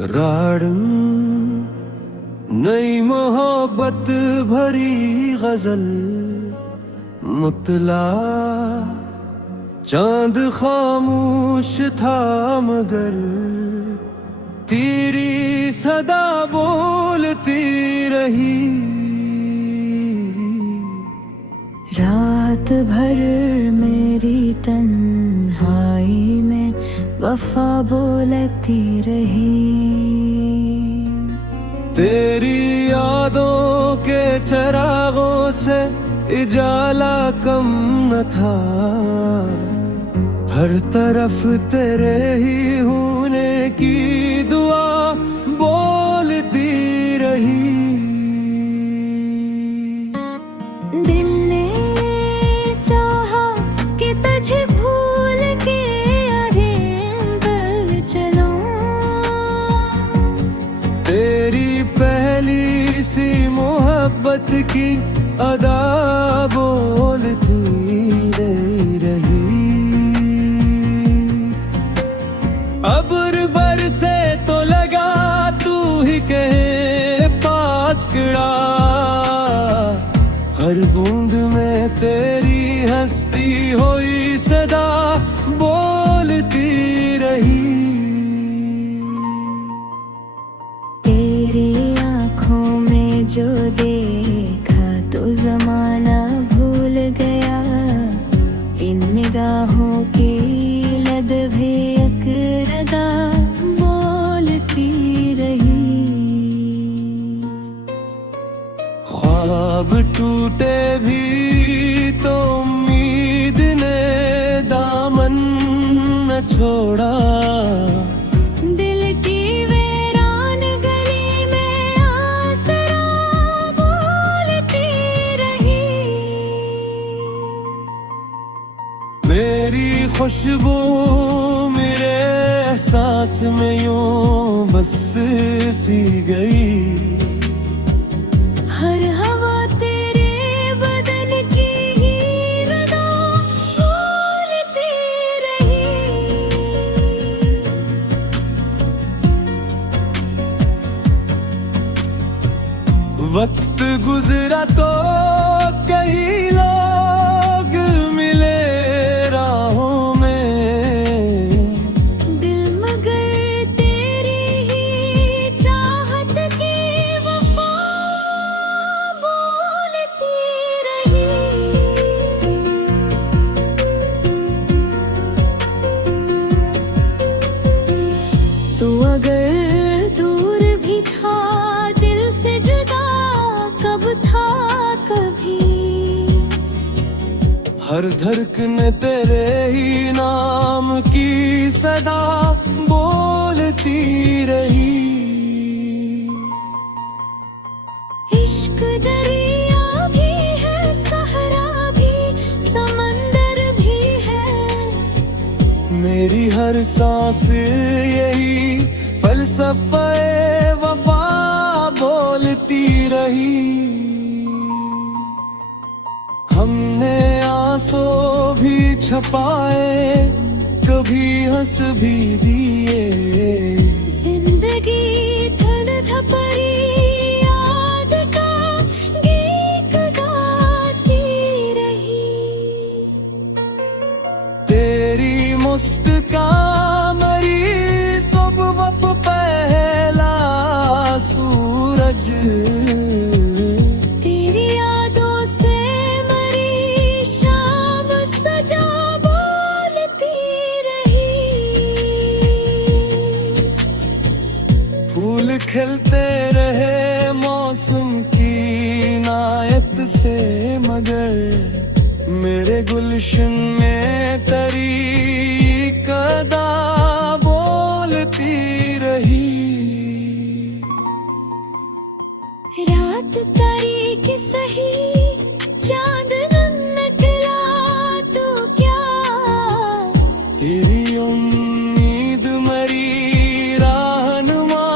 राड़न नई मोहब्बत भरी गजल मुतला चांद खामोश था मगर तेरी सदा बोलती रही। रात भर मेरी तन्हाई में वफा बोलती रही। तेरी यादों के चरागों से उजाला कम न था, हर तरफ तेरे ही होने की दुआ बोलती रही। दिल ने चाहा कि तुझे भूल के अंदर चलूं, तेरी पहली सी मोहब्बत की अदा बोलती रही। अब्र बरसे तो लगा तू ही के पास खड़ा, हर बूंद में तेरी हस्ती हुई सदा बोलती रही। तेरी आँखों में जो देखा तो जमाना भूल गया, इन निगाहों की लदभे अकरदा बोलती रही। ख्वाब टूटे भी तो उम्मीद ने दामन न छोड़ा, दिल की वीरान गली में आसरा बोलती रही। मेरी खुशबू मेरे एहसास में यूं बस सी गई। हर हवा तेरे बदन की ही रदा बोलती रही। वक्त गुजरा तो कई लोग मिले राहों में, दिल मगर तेरी ही चाहत की वफा बोलती रही। तू अगर दूर भी था दिल से जुदा कब था कभी, हर धड़कन तेरे ही नाम की सदा बोलती रही। इश्क दरिया भी है, सहरा भी, समंदर भी है, मेरी हर सांस यही फलसफे वफा बोलती रही। हमने आंसू भी छपाए, कभी हंस भी दिए, जिंदगी धन धपरी याद का गीत गाती रही। तेरी मुस्कान मरी सुबह पहला सूरज, तेरी यादों से मरी शाम सजा बोलती रही। फूल खिलते रहे मौसम की नायत से, मगर मेरे गुलशन में तेरी कदा बोलती रही। रात तारीख सही चांद निकला तो क्या, तेरी उम्मीद मरी रहनुमा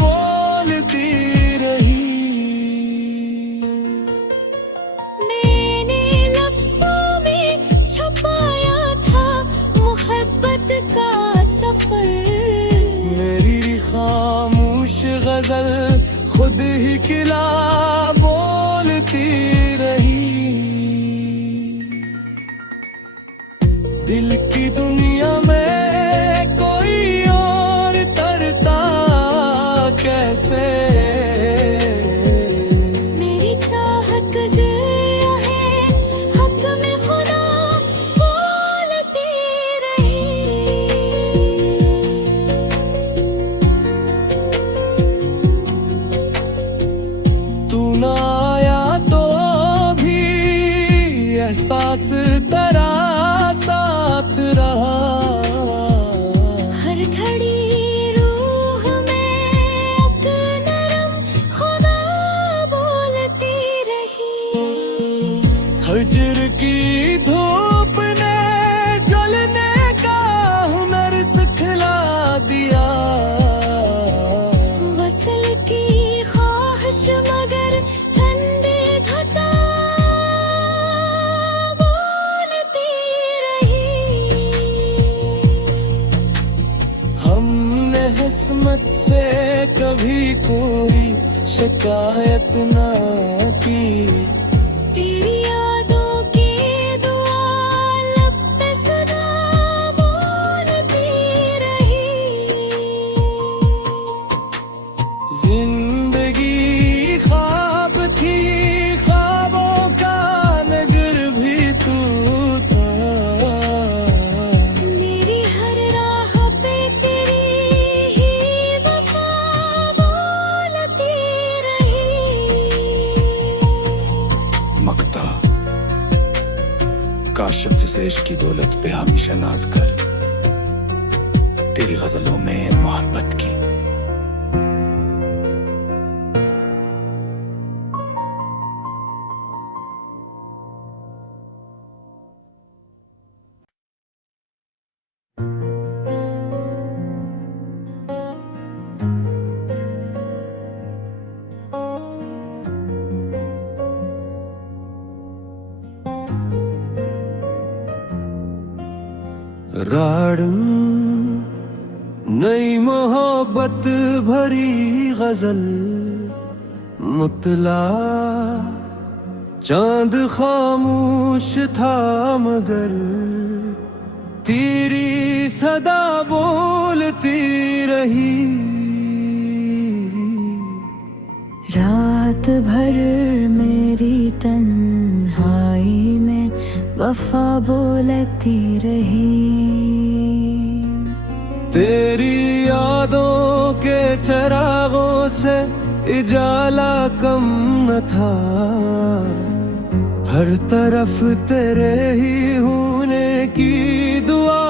बोलती रही। मैंने लफ्ज़ों में छुपाया था मोहब्बत का सफर, मेरी ख्वाब गजल खुद ही किला बोलती रही। दिल की दुनिया में कोई और तरता कैसे, मेरी चाहत जिया है हक में खुदा बोलती रही। तू ना आया तो भी एहसास तेरा साथ रहा। हर घड़ी रूह में अत नरम खुदा बोलती रही। हजर की धूप ने जलने का हुनर सिखला दिया। वसल की ख्वाहिश मगर ठंडे घटा बोलती रही। हमने किस्मत से कभी कोई शिकायत ना की। तेरी यादों की दुआ लब पे सदा बोलती रही। जिंदगी ख्वाब थी, ख्वाबों का नगर भी तू था। मेरी हर राह पे तेरी ही वफा बोलती रही। मकता काशिफ इस इश्क की दौलत पे हमेशा नाज कर, तेरी गजलों में मोहब्बत की। राड़न नई मोहब्बत भरी गजल, मुतला चांद खामोश था मगर तेरी सदा बोलती रही। रात भर मेरी तन्हाई में वफा बोलती रही। तेरी यादों के चरागों से इजाला कम न था। हर तरफ तेरे ही होने की दुआ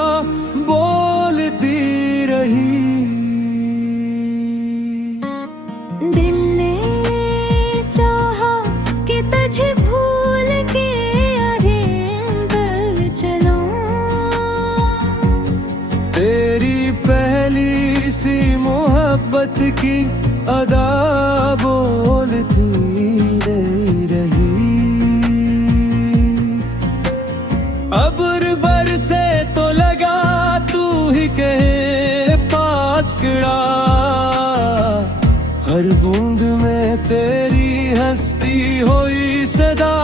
बोलती रही। दिल ने चाहा कि तुझे भूल के अरिंदर चलूं। तेरी पहली सी मोहब्बत की अदा बोलती रही। अब्र बरसे तो लगा तू ही कहे पास खड़ा। हर बूंद में तेरी हस्ती हुई सदा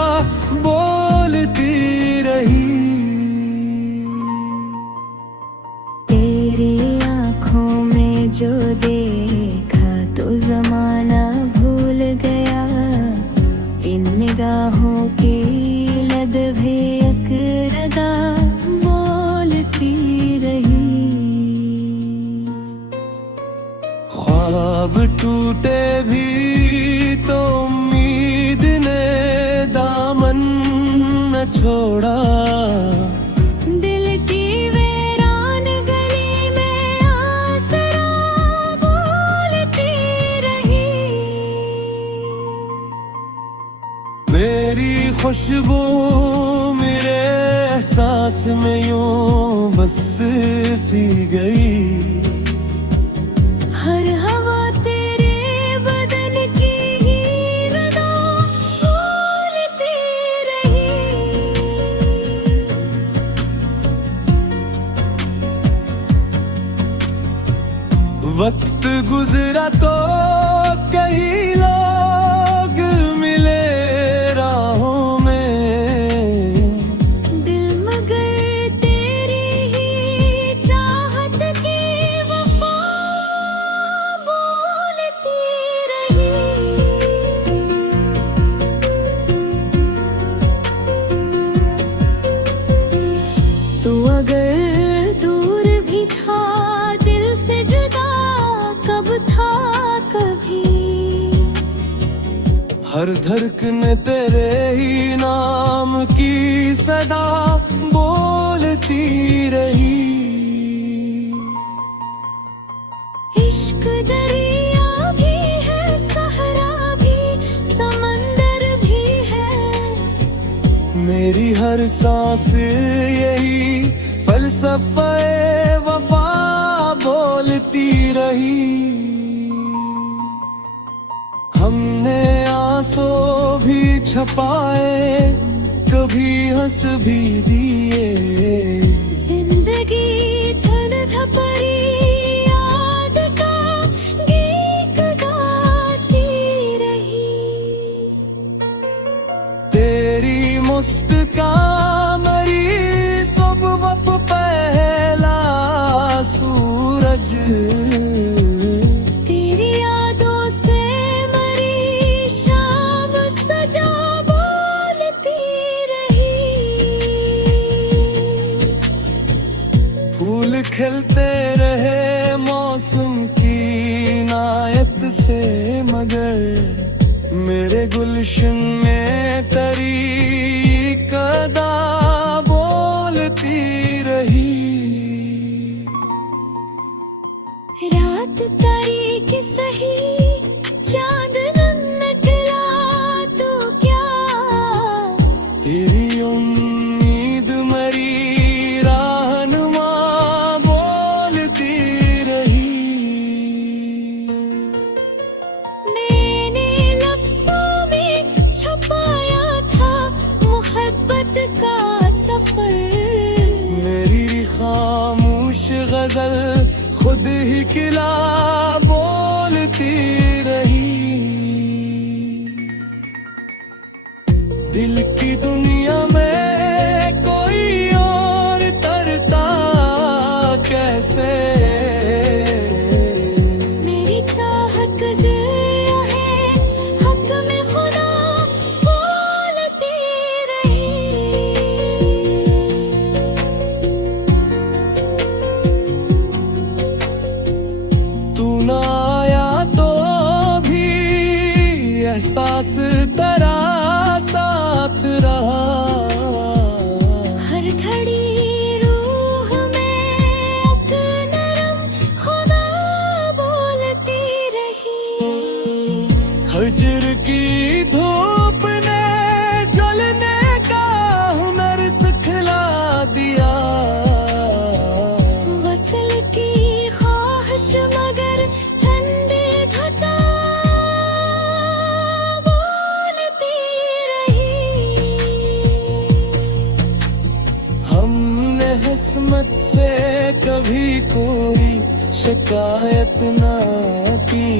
बोलती रही। तेरी आँखों में जो देखा तो जमाना भूल गया। इन निगाहों की लदभे अकरदा बोलती रही। ख्वाब टूटे भी तो उम्मीद ने दामन न छोड़ा। दिल की वीरान गली में आसरा बोलती रही। मेरी खुशबू मेरे एहसास में यूं बस सी गई। हर हवा तेरे बदन की ही रदा बोलती रही। वक्त गुजरा तो कई लोग मिले राहों में, दिल मगर तेरी ही चाहत की वफा बोलती रही। तू अगर दूर भी था दिल से जुदा कब था कभी, हर धड़कन तेरे ही नाम की सदा बोलती रही। इश्क दरिया भी है, सहरा भी, समंदर भी है, मेरी हर सांस यही फलसफे वफा बोलती रही। हमने आंसू भी छपाए, कभी हंस भी दिए, जिंदगी धन धपरी याद का गीत गाती रही। तेरी मुस्कान मरी सुबह पहला सूरज, तेरी यादों से मरी शाम सजा बोलती रही। फूल खिलते रहे मौसम की नायत से, मगर मेरे गुलशन में तरी कदा बोलती रही। रात तारीख सही चांद न निकला तो क्या, तेरी उम्मीद मरी रहनुमा बोलती रही। मैंने लफ्ज़ों में छुपाया था मोहब्बत का सफर, मेरी खामोश गजल खुद ही खिला बोलती रही। दिल की दुनिया में कोई और तरता कैसे, मेरी चाहत जिया है हक में खुदा बोलती रही। तू ना आया तो भी एहसास तेरा साथ रहा। हर घड़ी रूह में अत नरम खुदा बोलती रही। हजर की धूप ने जलने का हुनर सिखला दिया, वसल की ख्वाहिश मगर ठंडी घटा बोलती रही। हमने किस्मत से कभी कोई शिकायत ना की,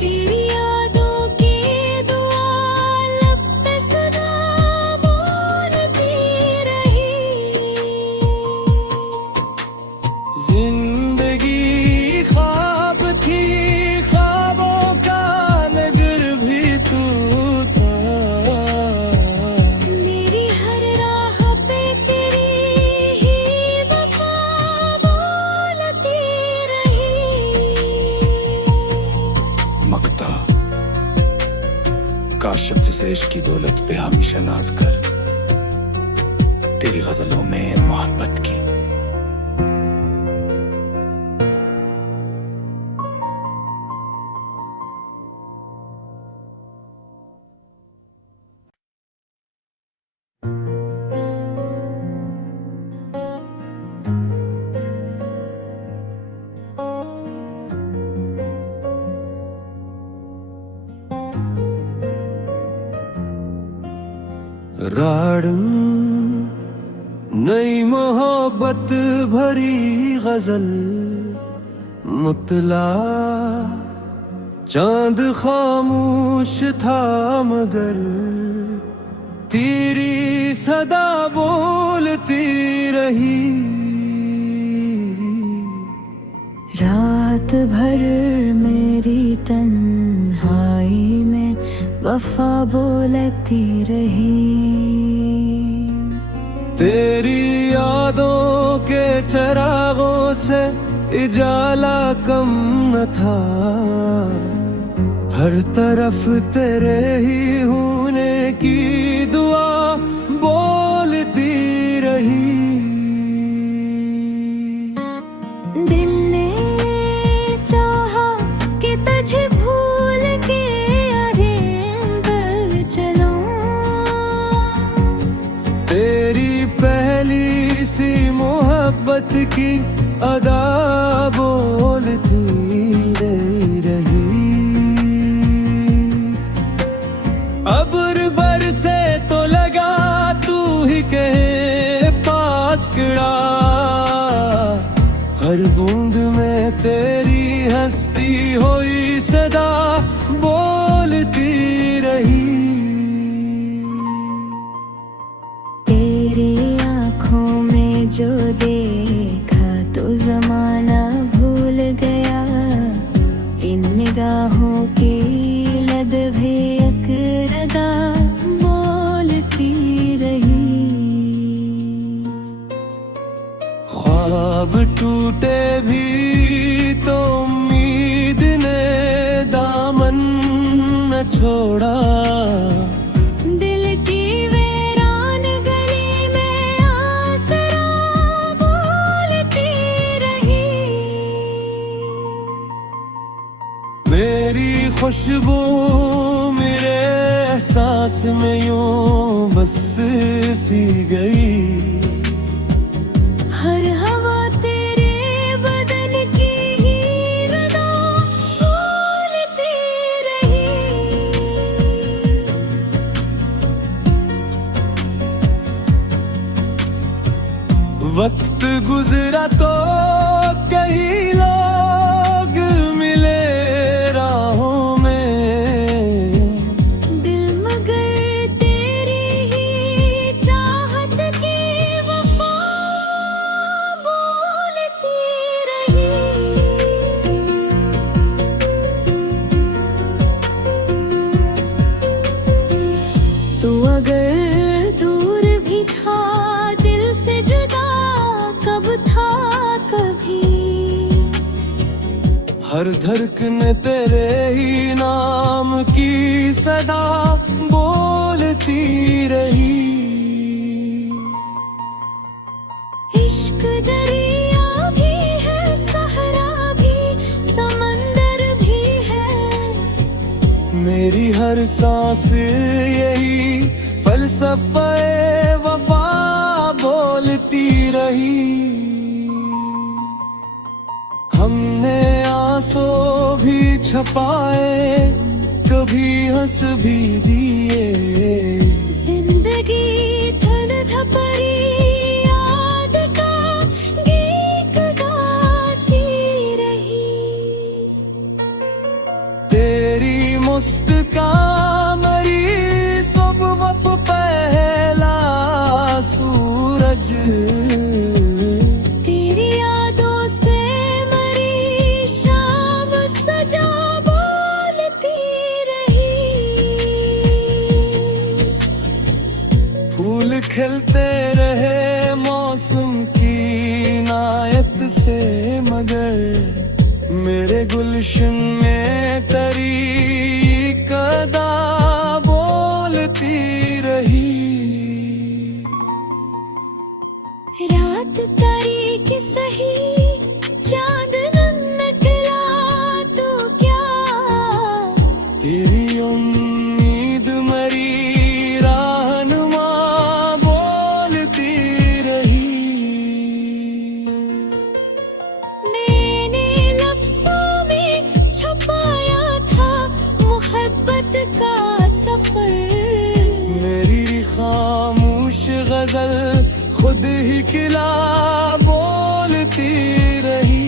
तेरी यादों की दुआ लब पे सदा बोलती रही। जिंदगी ख्वाब थी, ख्वाबों का नगर भी तू था, मेरी हर राह पे तेरी ही वफा बोलती रही। मकता काशिफ से इश्क की दौलत पे हमेशा नाज कर, तेरी गजलों में मोहब्बत की। राड़न नई मोहब्बत भरी गजल मुतला चांद खामोश था मगर तेरी सदा बोलती रही। रात भर मेरी तन्हाई में वफा बोलती रही। तेरी यादों के चरागों से उजाला कम न था, हर तरफ तेरे ही होने की दुआ बोलती रही। दिल ने चाहा कि तुझे भूल के अरेंबर चलूं। तेरी पहली सी मोहब्बत की अदा बोलती रही। अब्र बरसे तो लगा तू ही कहे पास खड़ा, हर बूंद में तेरी हस्ती हुई सदा बोलती रही। तेरी आँखों में जो देखा तो जमाना भूल गया, इन निगाहों की लदभे अकरदा बोलती रही। ख्वाब टूटे भी तो उम्मीद ने दामन न छोड़ा, दिल की वीरान गली में आसरा बोलती रही। मेरी खुशबू मेरे एहसास में यूं बस सी गई। हर हवा तेरे बदन की ही रदा बोलती रही। वक्त गुजरा तो कई लोग मिले राहों में, दिल मगर तेरी ही चाहत की वफा बोलती रही। तू अगर दूर भी था दिल से जुदा कब था कभी, हर धड़कन तेरे ही नाम की सदा बोलती रही। इश्क दरिया भी है, सहरा भी, समंदर भी है। मेरी हर सांस यही फलसफे वफा बोलती रही। हमने आंसू भी छपाए, कभी हंस भी दिए। जिंदगी धन धपरी याद का गीत गाती रही। तेरी मुस्कान मरी सुबह पहला सूरज, तेरी यादों से मरी शाम सजा बोलती रही। फूल खिलते रहे मौसम की नायत से, मगर मेरे गुलशन में तेरी कदा बोलती रही। रात तारीख सही चांद निकला तो क्या, तेरी उम्मीद मरी रहनुमा बोलती रही। मैंने लफ्ज़ों में छपाया था मोहब्बत का सफर, मेरी खामोश गजल खुद ही खिला बोलती रही।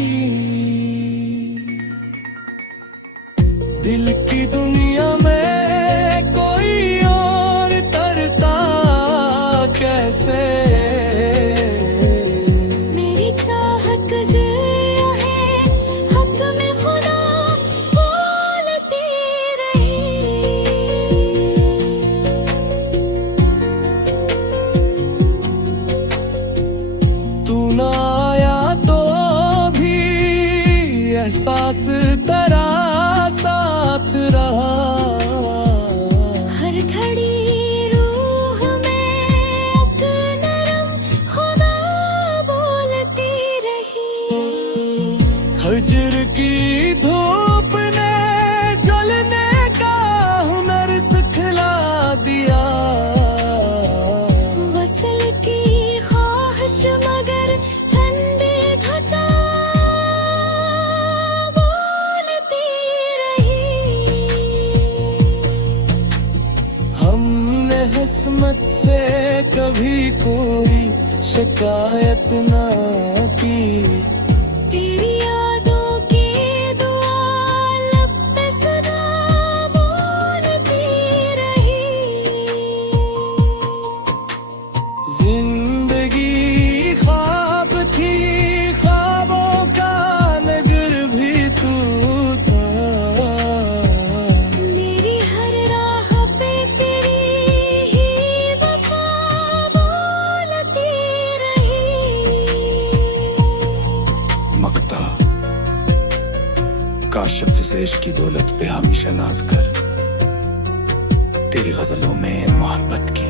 दिल की दुनिया में कोई और तरता कैसे। मेरी चाहत गुजरिया है हक में खुदा बोलती रही। तू ना आया तो भी एहसास तेरा साथ रहा। हर घड़ी रूह में एक नरम खुदा बोलती रही। हजर की धूप ने जलने का हुनर सिखला दिया। वसल की ख्वाहिश मगर ठंडी घटा बोलती रही। हमने किस्मत से कभी कोई शिकायत ना की। तेरी यादों की दुआ लब पे सदा बोलती रही। जिंदगी ख्वाब थी, ख्वाबों का नगर भी तू था। मेरी हर राह पे तेरी ही वफा बोलती रही। मकता काशिफ से इश्क की दौलत पे हमेशा नाज कर, तेरी गजलों में मोहब्बत की।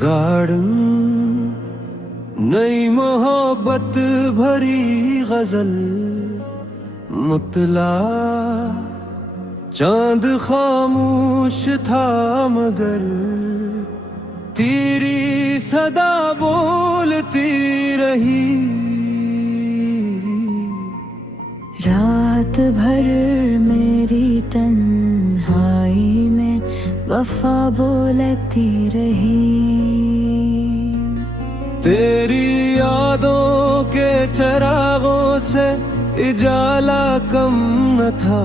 राड़न नई मोहब्बत भरी गजल मुतला। चांद खामोश था मगर तेरी सदा बोलती रही। रात भर मेरी तन्हाई में वफा बोलती रही। तेरी यादों के चरागों से इजाला कम न था।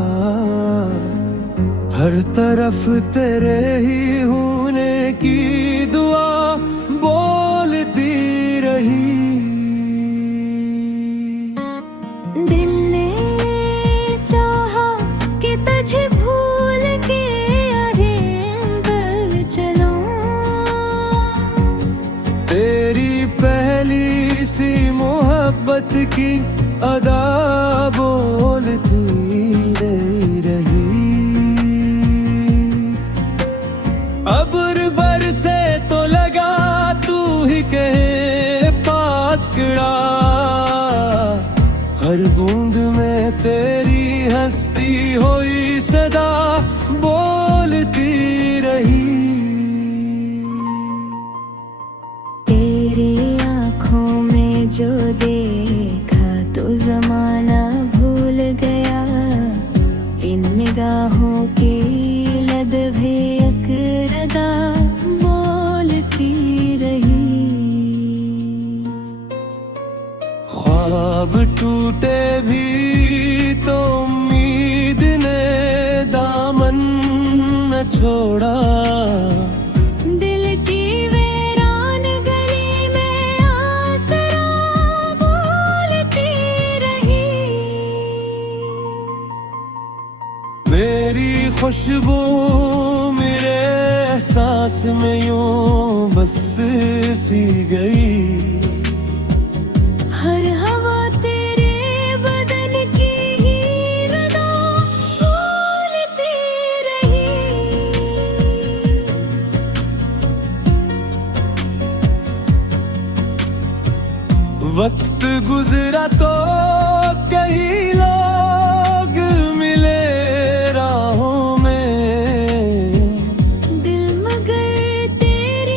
हर तरफ तेरे ही होने की दुआ बोलती रही। दिल ने चाहा कि तुझे भूल के आगे अंदर चलूं। तेरी पहली सी मोहब्बत की अदा बोलती रही। अब्र बरसे तो लगा तू ही के पास खड़ा। हर बूंद में तेरी हस्ती हुई सदा बोलती रही। तेरी आँखों में जो देखा तो जमाना भूल गया। इन निगाहों की लदभे अकरदा बोलती रही। ख्वाब टूटे भी तो उम्मीद ने दामन न छोड़ा। दिल की वीरान गली में आसरा बोलती रही। मेरी खुशबू मेरे एहसास में यूं बस सी गई। हर हवा तेरे बदन की ही रदा बोलती रही। वक्त गुजरा तो कई लोग मिले राहों में। दिल मगर तेरी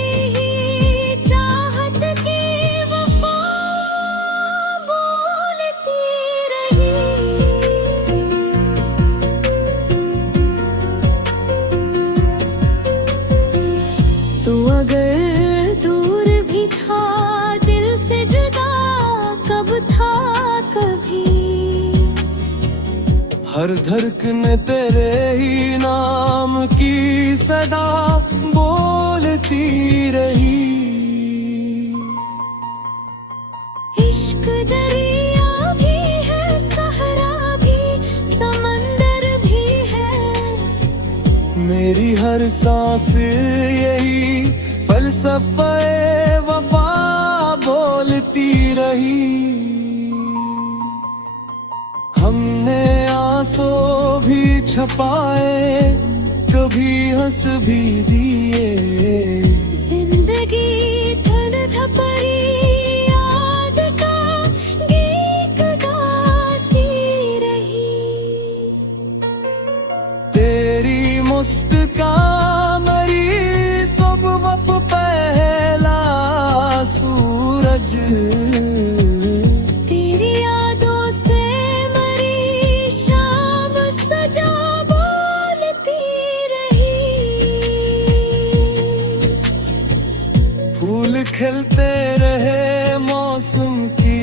हर धड़कन तेरे ही नाम की सदा बोलती रही। इश्क दरिया भी है, सहरा भी, समंदर भी है। मेरी हर सांस यही फलसफे वफा बोलती रही। हमने आंसू भी छपाए, कभी हंस भी दिए। जिंदगी धड़ धपरी याद का गीत गाती रही। तेरी मुस्कान मेरी सुबह पहला सूरज। तेरी यादों से मरी शाम सजा बोलती रही। फूल खिलते रहे मौसम की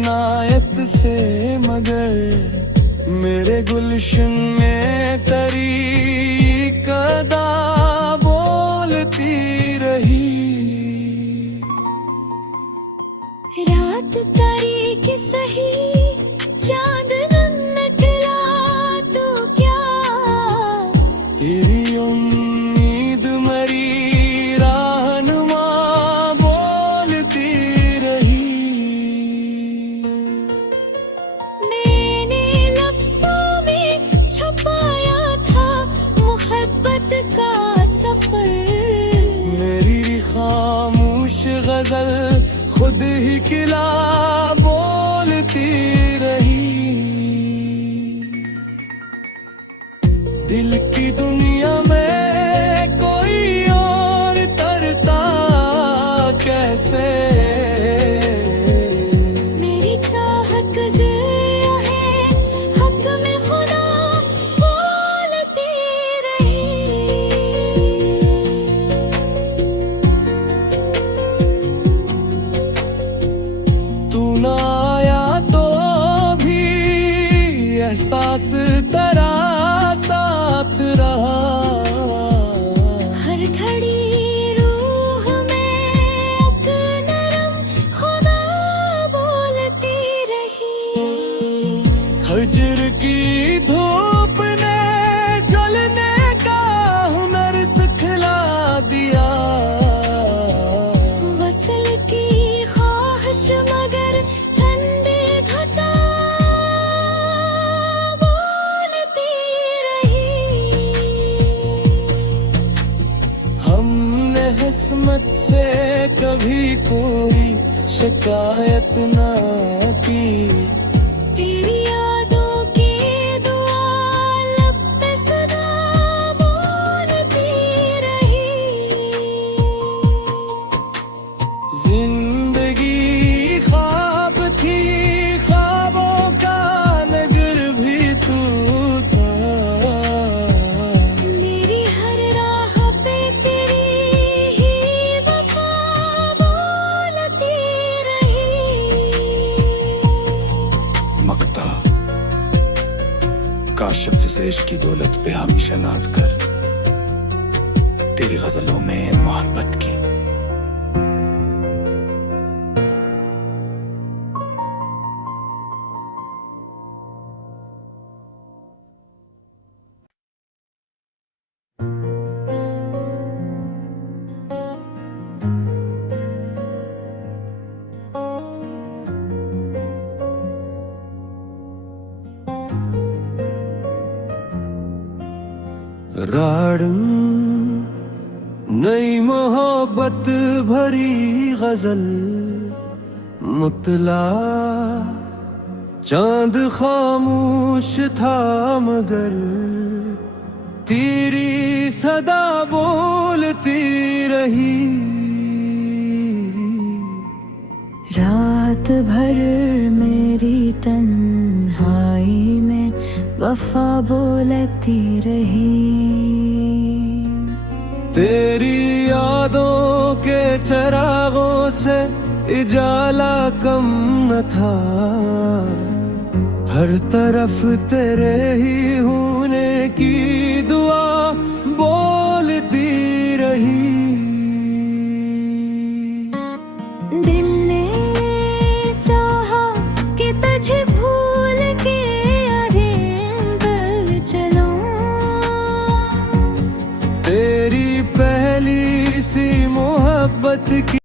नायत से, मगर मेरे गुलशन में तेरी कदा बोलती रही। रात तारीख सही, चांद न निकला तो क्या। तेरी उम्मीद मेरी रहनुमा बोलती रही। मैंने लफ्ज़ों में छुपाया था मोहब्बत का सफर। मेरी खामोश गजल खुद ही किला बोलती रही। दिल की दुनिया में कोई और तरता कैसे। मेरी चाहत जिया है, हक में खुदा बोलती रही। तू ना आया तो भी एहसास तेरा साथ रहा। हर घड़ी रूह में एक नरम खुदा बोलती रही। हजर की धूप ने जलने का हुनर सिखला दिया। वसल की ख्वाहिश मगर ठंडे घटा बोलती रही। हमने किस्मत से कभी कोई शिकायत ना की। तेरी यादों की दुआ लब पे सदा बोलती रही। जिंदगी ख्वाब थी, ख्वाबों का नगर भी तू था। मेरी हर राह पे तेरी ही वफा बोलती रही। मकता काशिफ से इश्क की दौलत पे हमेशा नाज कर, तेरी गजलों में मोहब्बत की। राड़न नई मोहब्बत भरी गजल, मुतला चांद खामोश था मगर तेरी सदा बोलती रही। रात भर मेरी तन्हाई में वफा बोलती रही। तेरी यादों के चरागों से इजाला कम न था, हर तरफ तेरे ही होने की दुआ बोलती रही। दिल ने चाहा कि तुझे भूल के आगे बढ़ चलूं। तेरी पहली सी मोहब्बत की